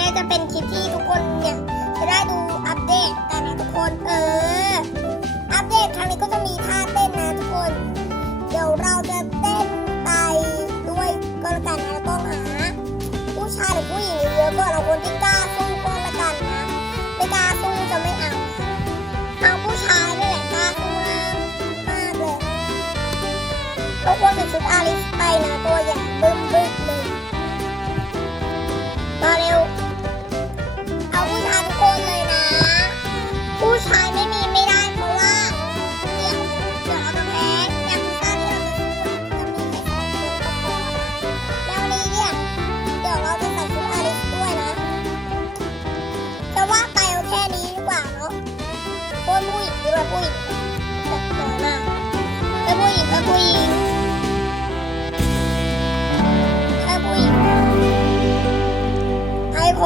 น่าจะเป็นคลิปที่ทุกคนเนี่ย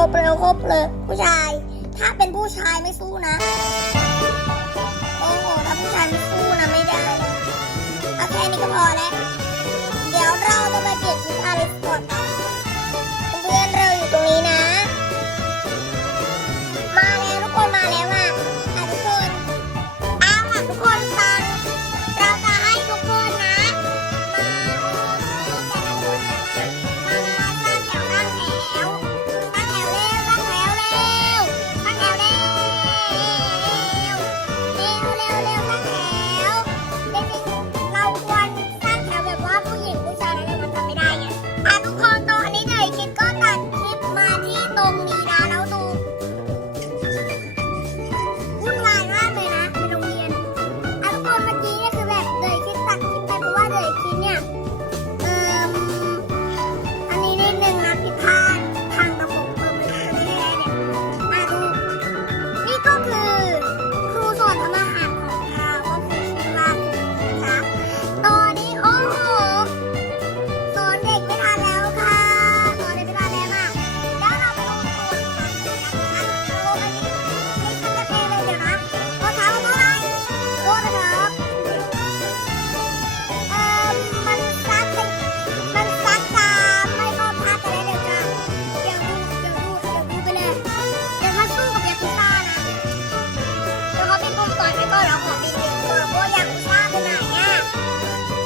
บเร็วครบเลย ผู้ชาย ถ้าเป็นผู้ชายไม่สู้นะโอ้โหถ้าผู้ชายไม่สู้นะไม่ได้นะเอาคนี่ก็พอแล้ว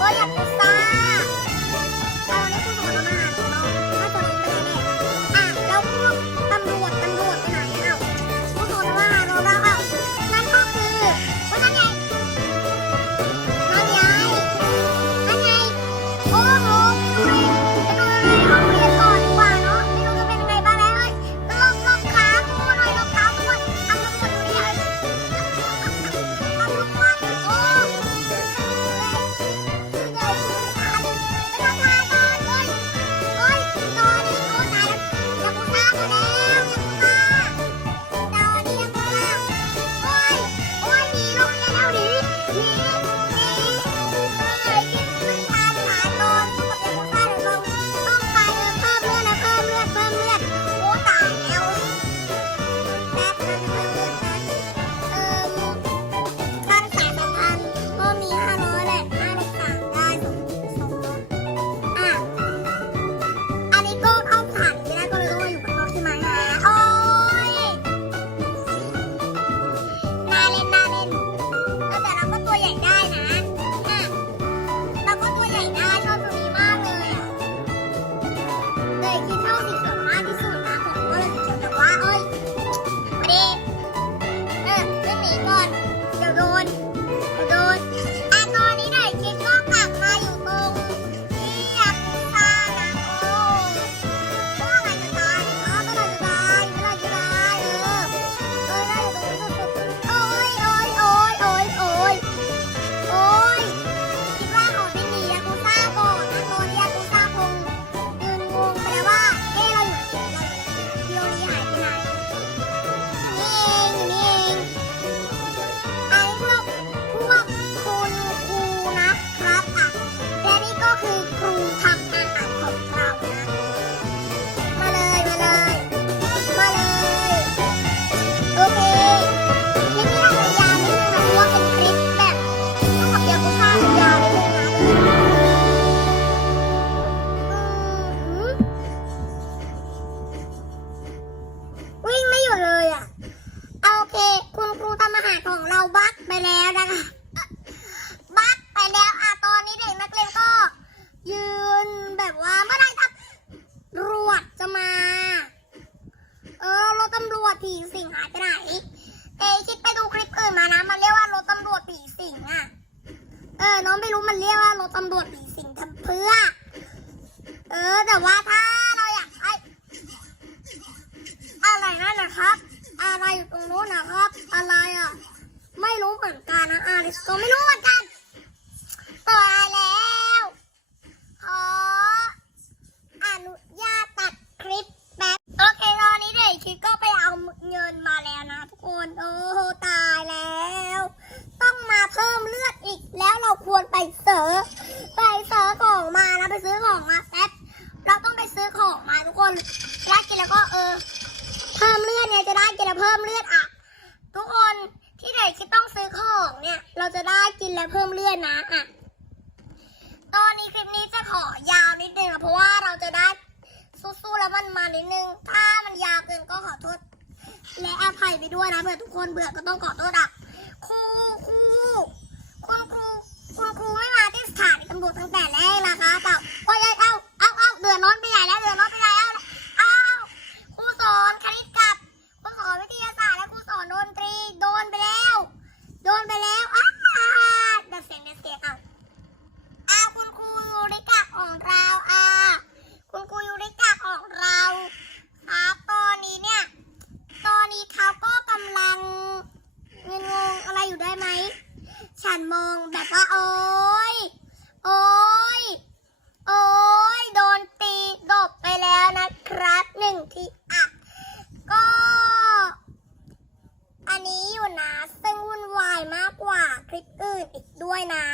Gol yapmış. เออแต่ว่าถ้าเราอยากให้อะไรนั่นนะครับ อะไรอยู่ตรงนู้นนะครับ อะไรอะ ไม่รู้เหมือนกันนะอาริสก็ไม่รู้เหมือนกันต่อ คนได้กินแล้วก็เออ เพิ่มเลือดเนี่ยจะได้กินแล้วเพิ่มเลือดอะ ทุกคนที่ไหนที่ต้องซื้อของเนี่ย เราจะได้กินแล้วเพิ่มเลือดนะอะตอนนี้คลิปนี้จะขอยาวนิดนึงเพราะว่าเราจะได้สู้ๆแล้วมันมานิดนึง ถ้ามันยาวเกินก็ขอโทษ และอภัยไปด้วยนะเพื่อทุกคนเบื่อก็ต้องขอโทษอะ อื่นอีกด้วยนะ